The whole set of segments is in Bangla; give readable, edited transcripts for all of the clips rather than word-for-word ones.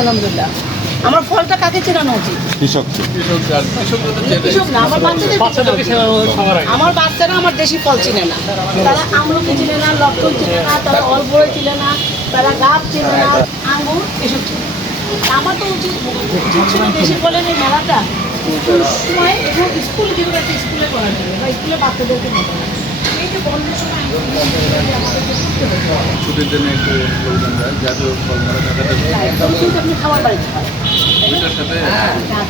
আলহামদুলিল্লাহ। আমার ফলটা কাকে চেনানো উচিত? কৃষক না, আমার আমার বাচ্চারা আমার দেশি ফল চিনে না, তারা আমলকি চিনে না, লটকন চিনে না, তারা অলবড়ে চিনে না, তারা গাছ চিনে না, আঙুর এসব চিনে। আমার তো উচিত ছিল দেশি ফলের এই মেলাটা স্কুল সময় এবং স্কুলে যেগুলো একটা স্কুলে করা যাবে বা স্কুলে বাচ্চাদেরকে মতো এই যে বন্ধের সময় ছুটির দিনে একটু লোকজন যায় জাতীয় ফল আপনি খাবার বাড়িতে হয় ওইটার সাথে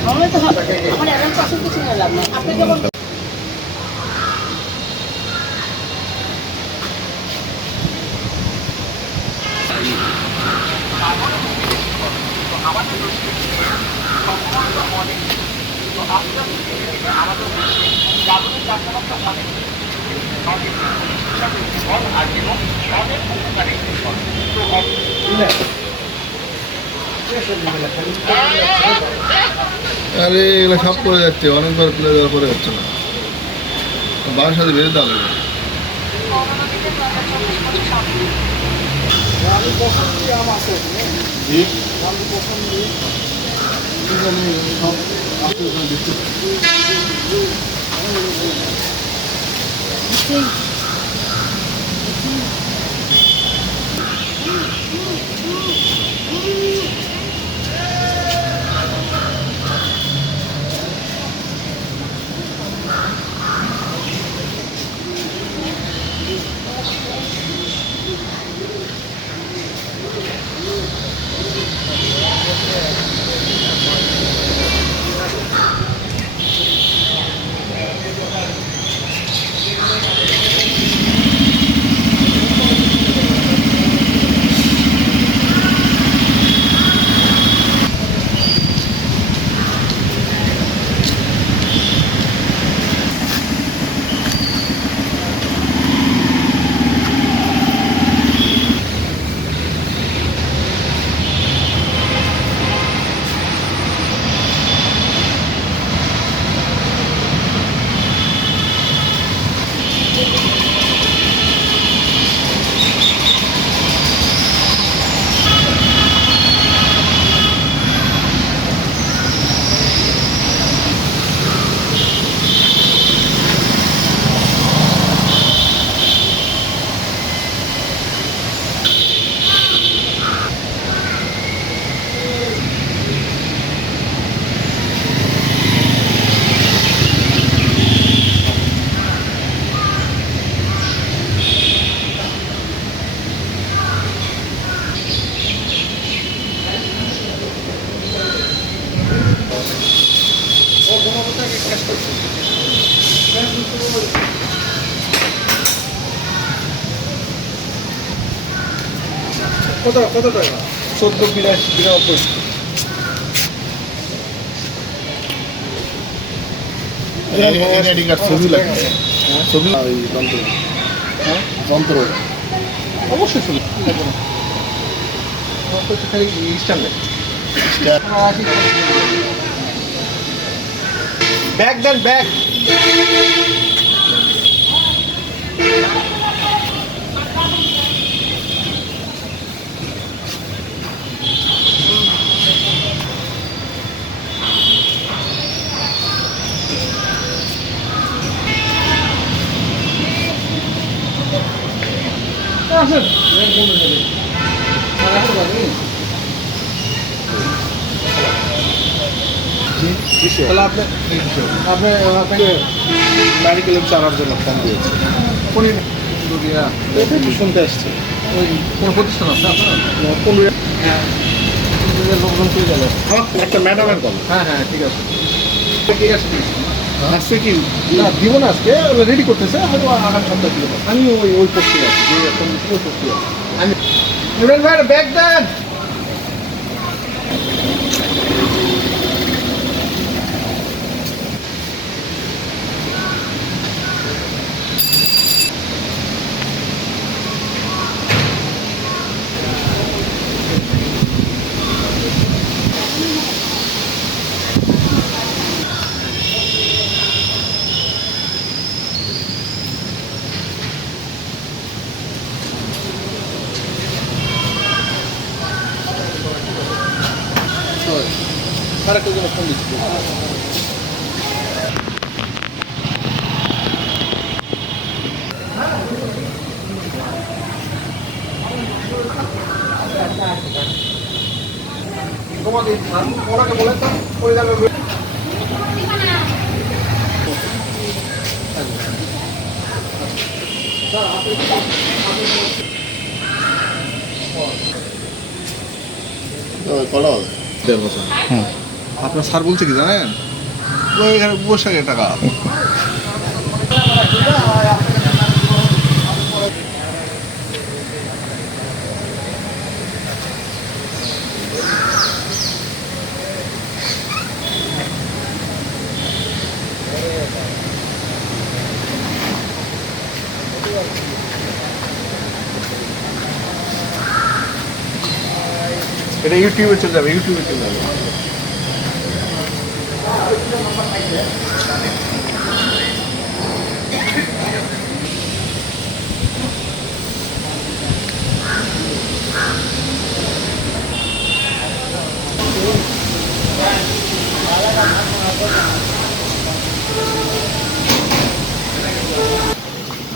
খাওয়ানো তো হবে। আমার এখন পছন্দ ছিল লাভ নাই। আপনি যেমন আরে এগুলো সব করে যাচ্ছে, অনেকবার তুলে দেওয়ার পরে হচ্ছে না, বাবার সাথে বেড়ে দেওয়া লাগবে। কত টাকা? 14,82,92। আইডি কার্ড ছবি লাগবে, ছবি যন্ত্র যন্ত্র অবশ্যই ছবি খালি স্ট্যান্ড ব্যাগ দেন, ব্যাগ। আসেন তাহলে আপনি আপনাকে মেডিকেলে চালার জন্য ফোন দিয়েছে। শুনতে আসছে ওই কোনো প্রতিষ্ঠান আছে আপনার? কোন লোকজন পেয়ে গেলে একটা ম্যাডামের কল। হ্যাঁ হ্যাঁ ঠিক আছে ঠিক আছে। আজকে কি না দিব না, আজকে রেডি করতেছে, হয়তো আগামী সপ্তাহে দিব। আমি ওই পোস্টে আছি, যে এখন ওই পোস্টে আছি আমি। নুরেল ভাই ব্যাগ দেন। আরেকটা জন্য ফোন দিচ্ছি। তোমাদের ওনাকে বলে তো করে যাবে। আপনার স্যার বলছে কি জানেন, ওই এখানে বসে টাকা এটা ইউটিউবে চলে যাবে, ইউটিউবে চলে যাবে।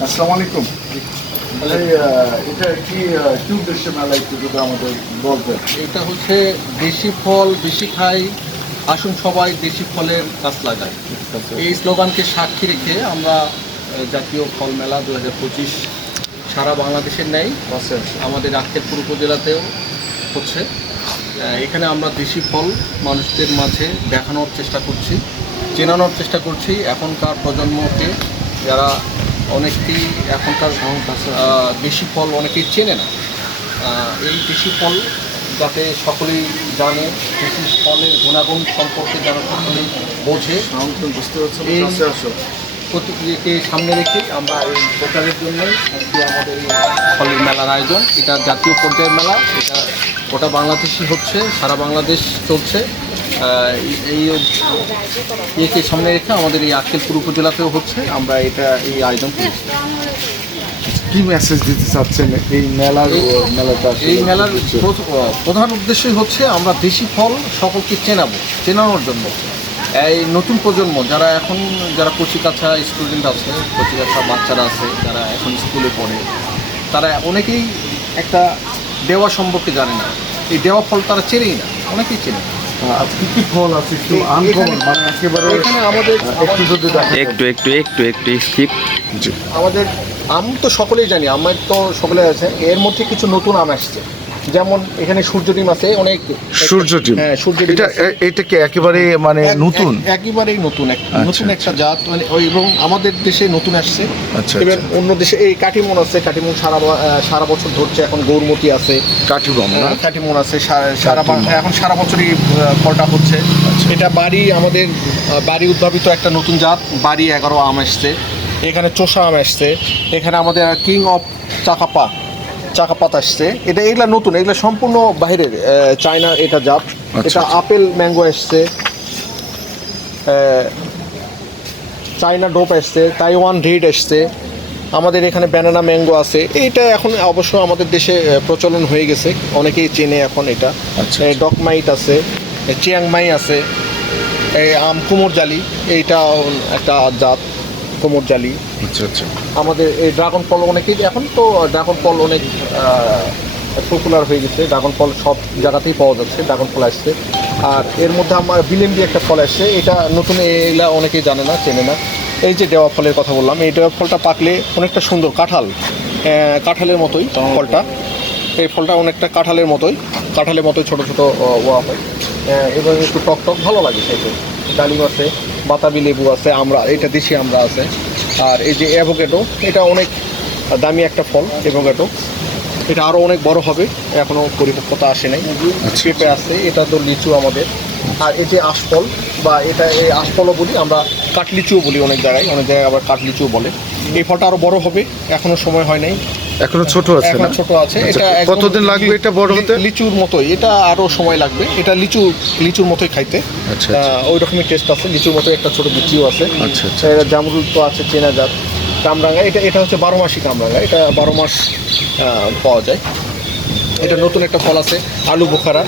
আসসালামু আলাইকুম। এটা কি উদ্দেশ্যে মেলা একটু যদি আমাদের বলতেন? এটা হচ্ছে দেশি ফল বেশি খাই, আসুন সবাই দেশি ফলের গাছ লাগাই, এই স্লোগানকে সাক্ষী রেখে আমরা জাতীয় ফল মেলা 2025 সারা বাংলাদেশের নেই, আমাদের আক্কেলপুর উপজেলাতেও হচ্ছে। এখানে আমরা দেশি ফল মানুষদের মাঝে দেখানোর চেষ্টা করছি, চেনানোর চেষ্টা করছি। এখনকার প্রজন্মকে যারা অনেকেই এখনকার দেশি ফল অনেকেই চেনে না, এই দেশি ফল যাতে সকলেই জানে, দেশি ফলের গুণাগুণ সম্পর্কে যেন সকলেই বোঝে, বুঝতে পারছেন। এই প্রতিক্রিয়াকে সামনে রেখে আমরা এই প্রচারের জন্য আজকে আমাদের এই ফলের মেলার আয়োজন। এটা জাতীয় পর্যায়ের মেলা, এটা গোটা বাংলাদেশই হচ্ছে, সারা বাংলাদেশ চলছে। এই ইয়েকে সামনে রেখে আমাদের এই আক্কেলপুর উপজেলাতেও হচ্ছে, আমরা এই আয়োজন করেছি। কি মেসেজ দিতে চাচ্ছেন এই মেলাটা? এই মেলার প্রধান উদ্দেশ্যই হচ্ছে আমরা দেশি ফল সকলকে চেনানোর জন্য। এই নতুন প্রজন্ম যারা কচিকাছা স্টুডেন্ট আছে, কচিকাছা বাচ্চারা আছে যারা এখন স্কুলে পড়ে, তারা অনেকেই একটা দেওয়া সম্পর্কে জানে না, এই দেওয়া ফল তারা চেনেই না, অনেকেই চেনে না। কি কি ফল আছে একটু আনকমন, মানে একেবারে এখানে আমাদের একটু যদি দেখেন। একটু স্কিপ। আমাদের আম তো সকলেই জানি, আমের তো সকলে আছে, এর মধ্যে কিছু নতুন আম আসছে, যেমন এখানে সূর্য ডিম আছে অনেক। সূর্য ডিম, হ্যাঁ সূর্য ডিম এটা কি একেবারে মানে নতুন? একেবারেই নতুন নতুন একটা জাত, মানে এবং আমাদের দেশে নতুন আসছে। আচ্ছা, এবার অন্য দেশে এই কাটিমন আছে, কাটিমন সারা বছর ধরছে, এখন গৌরমতি আছে, কাটিমন না, কাটিমন আছে এখন সারা বছরই ফলটা হচ্ছে। এটা আমাদের বাড়ি উদ্ভাবিত একটা নতুন জাত, বাড়ি 11 আম আসছে, এখানে চোষা আম আসছে, এখানে আমাদের কিং অফ চাকাপাত আসছে। এগুলা নতুন, এগুলা সম্পূর্ণ বাইরের, চায়নার এটা জাত। এটা আপেল ম্যাঙ্গো আসছে, চায়না ডোপ আসছে, তাইওয়ান রেড আসছে, আমাদের এখানে ব্যানানা ম্যাঙ্গো আছে। এইটা এখন অবশ্য আমাদের দেশে প্রচলন হয়ে গেছে, অনেকেই চেনে এখন এটা। ডকমাইট আছে, চিয়াংমাই আছে, এই কুমোর জালি, এইটা একটা জাত কুমোর জালি। আচ্ছা আচ্ছা। আমাদের এই ড্রাগন ফল অনেকেই, এখন তো ড্রাগন ফল অনেক পপুলার হয়ে গেছে, ড্রাগন ফল সব জায়গাতেই পাওয়া যাচ্ছে, ড্রাগন ফল আসছে। আর এর মধ্যে আমার বিলেন্ডি একটা ফল আসছে, এটা নতুন, এগুলা অনেকেই জানে না, চেনে না। এই যে দেওয়া ফলের কথা বললাম, এই দেওয়া ফলটা পাকলে অনেকটা সুন্দর, কাঁঠালের মতোই ফলটা, এই ফলটা অনেকটা কাঁঠালের মতোই ছোটো ছোটো ওয়া হয়, এবং একটু টক ভালো লাগে সেটা। ডালিম আছে, বাতাবি লেবু আছে, এটা দেশি আমরা আছে। আর এই যে অ্যাভোকাডো, এটা অনেক দামি একটা ফল, অ্যাভোকাডো, এটা আরও অনেক বড় হবে, এখনও পরিপক্কতা আসে নাই। পেঁপে আছে, এটা তো লিচু আমাদের। আর এই যে আশফল, বা এই আশফলও বলি আমরা, কাঠলিচুও বলি অনেক জায়গায় আবার কাঠলিচুও বলে। এই ফলটা আরও বড় হবে, এখনও সময় হয় নাই, এখনো ছোট আছে না? ছোট আছে। এটা একদম কতদিন লাগবে এটা বড় হতে? লিচুর মতোই, এটা আরও সময় লাগবে, এটা লিচুর মতোই খাইতে। আচ্ছা, ওই রকমই টেস্ট আছে, লিচুর মতো একটা ছোট বিচিও আছে। আচ্ছা আচ্ছা। জামরুল তো আছে, চেনা জাত। কামরাঙ্গা, এটা হচ্ছে 12 মাসি কামরাঙ্গা, এটা 12 মাস পাওয়া যায়। এটা নতুন একটা ফল আছে আলু বোখারা,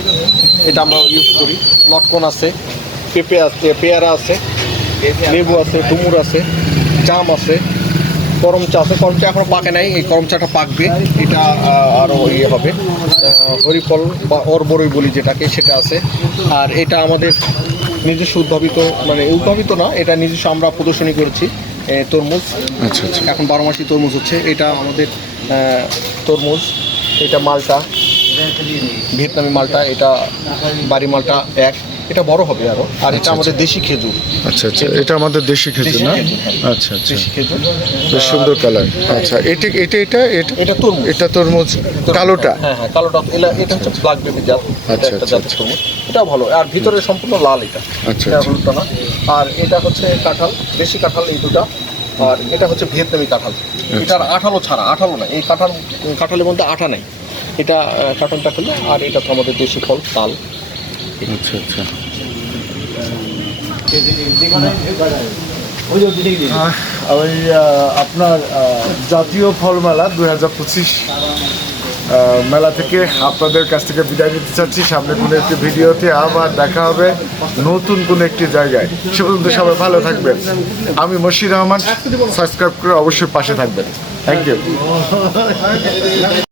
এটা আমরা ইউজ করি। লটকন আছে, পেঁপে আছে, পেয়ারা আছে, লেবু আছে, ডুমুর আছে, জাম আছে, করম চা আছে। করম চা এখনো পাকে নাই, এই করম চাটা পাকবে, এটা আরও ইয়ে হবে। হরিফল বা অরবরই বলি যেটাকে, সেটা আছে। আর এটা আমাদের নিজস্ব উদ্ভাবিত, মানে উদ্ভাবিত না, এটা নিজস্ব আমরা প্রদর্শনী করেছি তরমুজ। আচ্ছা আচ্ছা। এখন 12 মাসই তরমুজ হচ্ছে। এটা আমাদের তরমুজ, এটা মালটা, ভিয়েতনামি মালটা, এটা বাড়ি মালটা এক, এটা বড় হবে আরো। আর এটা আমাদের দেশি খেজুর। আচ্ছা আচ্ছা, এটা আমাদের দেশি খেজুর না? আচ্ছা আচ্ছা, দেশি খেজুর, বেশ সুন্দর কালার। আচ্ছা, এটা এটা এটা এটা এটা তরমুজ। এটা তরমুজ কালোটা? হ্যাঁ হ্যাঁ, কালোটা। এটা হচ্ছে ব্ল্যাক বেবি জাত, এটা একটা জাতের তরমুজ। এটাও ভালো, আর ভিতরে সম্পূর্ণ লাল এটা। আচ্ছা, এটা আচ্ছা। হলুদটা না। আর এটা হচ্ছে কাঁঠাল, দেশি কাঁঠাল এই দুটা। আর এটা হচ্ছে ভিয়েতনামি কাঁঠাল। এটার আঠালো ছাড়া, আঠালো না, এই কাঁঠালের মধ্যে আঠা নাই। এটা কাঁঠালটা খেলে। আর এটা তো আমাদের দেশি ফল তাল। আচ্ছা আচ্ছা। ওই আপনার জাতীয় ফল মেলা 2025 মেলা থেকে আপনাদের কাছ থেকে বিদায় নিতে চাচ্ছি। সামনে কোনো একটি ভিডিওতে আবার দেখা হবে নতুন কোনো একটি জায়গায়। সে পর্যন্ত সবাই ভালো থাকবেন। আমি মশির রহমান, সাবস্ক্রাইব করে অবশ্যই পাশে থাকবেন। Thank you.